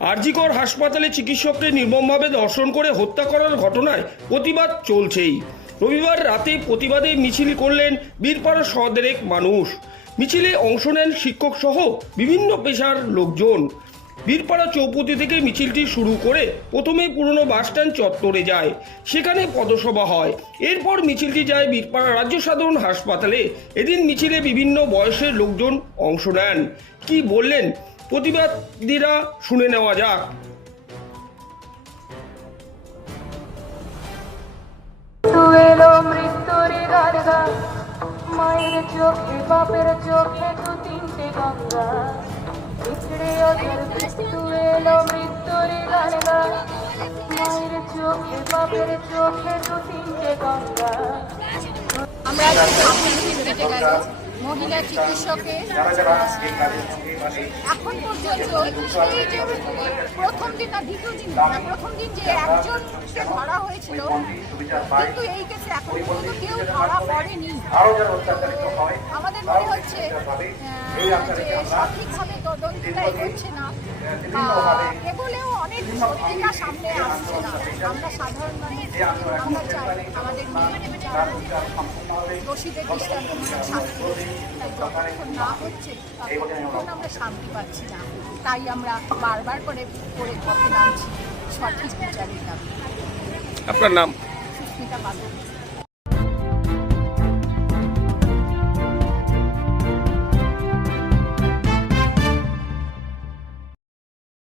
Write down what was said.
আরজিকর হাসপাতালে চিকিৎসককে নির্মমভাবে ধর্ষণ করে হত্যা করার ঘটনায় প্রতিবাদ চলছেই। রবিবার রাতে প্রতিবাদে মিছিল করলেন বীরপাড়া শহরের এক মানুষ। মিছিলে অংশ নেন শিক্ষক সহ বিভিন্ন পেশার লোকজন। বীরপাড়া চৌপতি থেকে মিছিলটি শুরু করে প্রথমে পুরনো বাসস্ট্যান্ড চত্বরে যায়। সেখানে পদসভা হয়। এরপর মিছিলটি যায় বীরপাড়া রাজ্য সাধারণ হাসপাতালে। এদিন মিছিলে বিভিন্ন বয়সের লোকজন অংশ নেন। কি বললেন? প্রতিবাদীরা শুনে নেওয়া যাক। মায়ের চোখে, বাপের চোখে দু তিনটে গঙ্গা। ওদের মৃত্যু এলো মৃত্যুর গানগা মায়ের চোখে বাপের চোখে দু তিনটে গঙ্গা আমরা মহিলা চিকিৎসকের এখন পর্যন্ত প্রথম দিন না দ্বিতীয় দিন প্রথম দিন যে একজনকে ধরা হয়েছিল কিন্তু এই কেসে এখন পর্যন্ত কেউ ধরা পড়েনি আমাদের মনে হচ্ছে যে সঠিকভাবে না। অনেক সত্যিটা সামনে আসছে না। আমরা সাধারণ মানুষ আমরা চাই আমাদের দোষীদের শাস্তি। তাই যতক্ষণ না হচ্ছে ততক্ষণ আমরা শান্তি পাচ্ছি না। তাই আমরা বারবার করে করে পথে নামছি সঠিক বিচারের দাবি। আপনার নাম? সুস্মিতা পাত্র